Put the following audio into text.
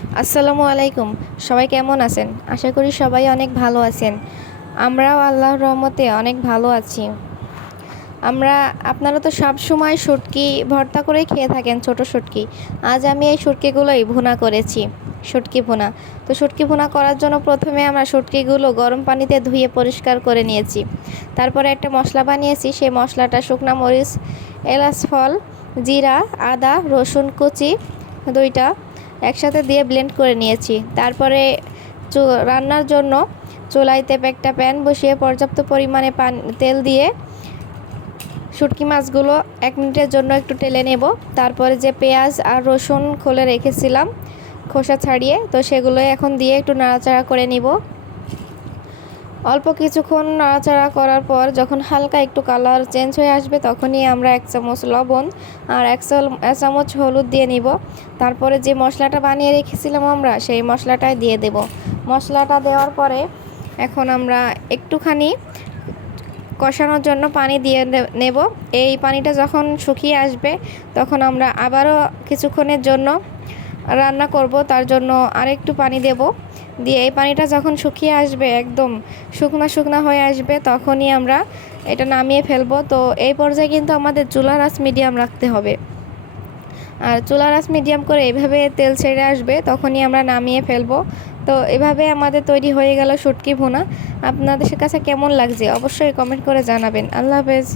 আসসালামু আলাইকুম। সবাই কেমন আছেন? আশা করি সবাই অনেক ভালো আছেন। আমরাও আল্লাহর রহমতে অনেক ভালো আছি। আপনারা তো সব সময় শুটকি ভর্তা করে খেয়ে থাকেন, ছোট শুটকি। আজ আমি এই শুটকিগুলোই ভুনা করেছি, শুটকি ভুনা। তো শুটকি ভুনা করার জন্য প্রথমে আমরা শুটকিগুলো গরম পানিতে ধুয়ে পরিষ্কার করে নিয়েছি। তারপরে একটা মশলা বানিয়েছি। সেই মশলাটা শুকনা মরিচ, এলাচ ফল, জিরা, আদা, রসুন কুচি 2টা একসাথে দিয়ে ব্লেন্ড করে নিয়েছি। তারপরে রান্নার জন্য চুলাইতে একটা প্যান বসিয়ে পর্যাপ্ত পরিমাণে তেল দিয়ে শুটকি মাছগুলো 1 মিনিটের জন্য একটু টেলে নেব। তারপরে যে পেঁয়াজ আর রসুন খুলে রেখেছিলাম খোসা ছাড়িয়ে, তো সেগুলো এখন দিয়ে একটু নাড়াচাড়া করে নিব। অল্প কিছুক্ষণ নাড়াচাড়া করার পর যখন হালকা একটু কালার চেঞ্জ হয়ে আসবে, তখনই আমরা 1 চামচ লবণ আর 1 চামচ হলুদ দিয়ে নিব। তারপরে যে মশলাটা বানিয়ে রেখেছিলাম আমরা, সেই মশলাটাই দিয়ে দেব। মশলাটা দেওয়ার পরে এখন আমরা একটুখানি কষানোর জন্য পানি দিয়ে নেব। এই পানিটা যখন শুকিয়ে আসবে, তখন আমরা আবারও কিছুক্ষণের জন্য রান্না করব। তার জন্য আরেকটু পানি দেব। দিয়ে এই পানিটা যখন শুকিয়ে আসবে, একদম শুকনা শুকনা হয়ে আসবে, তখনই আমরা এটা নামিয়ে ফেলবো। তো এই পর্যায়ে কিন্তু আমাদের চুলার আঁচ মিডিয়াম রাখতে হবে। আর চুলার আঁচ মিডিয়াম করে এভাবে তেল ছেড়ে আসবে, তখনই আমরা নামিয়ে ফেলবো। তো এভাবে আমাদের তৈরি হয়ে গেল শুটকি ভুনা। আপনাদের কাছে কেমন লাগছে অবশ্যই কমেন্ট করে জানাবেন। আল্লাহ হাফেজ।